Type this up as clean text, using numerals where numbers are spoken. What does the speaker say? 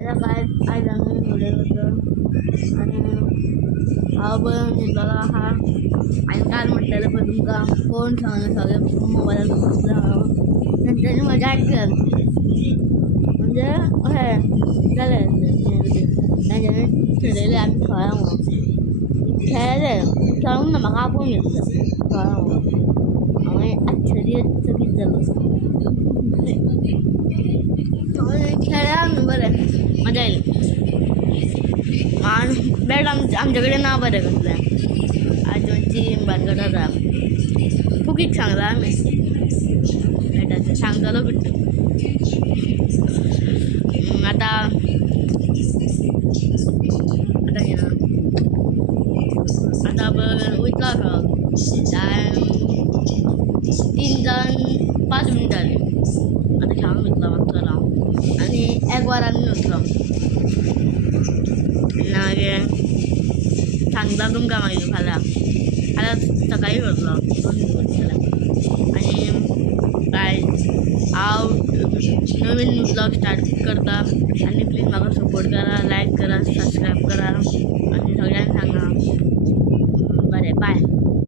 त्याला काय आज आम्ही व्हिडिओ होतं आणि हा पण निघाला हा आणि काल म्हटलेलं पण तुमका कोण सांगणं सगळं मोबाईलात बसलं नंतर मजा ऐकली म्हणजे हे झालं त्याच्याने ठरलेले आम्ही खेळायला खेळून ना मग आपण घेतलं खेळामुळं आम्ही आश्चर्य चकित झालो खेळा बरं मजा येईल आणि बॅट आमच्याकडे ना बरं कसलं आजची बरगडाचा फुकीक सांगला आम्ही बॅटाचं सांगतालो भेटतो आता आता हे ना आता बरं उठला का 3 5 मिनिट आले आता खेळून घेतला मागचा आणि एक वारांनी उठलो नागे चांगला तुमका मागितलं खाला सकाळी करतो 2 दिवस झाला आणि काय हांव नवीन ब्लॉग स्टार्ट करता आणि प्लीज म्हाका सपोर्ट करा लाईक करा सबस्क्राईब करा आणि सगळ्यांना सांगा बरें बाय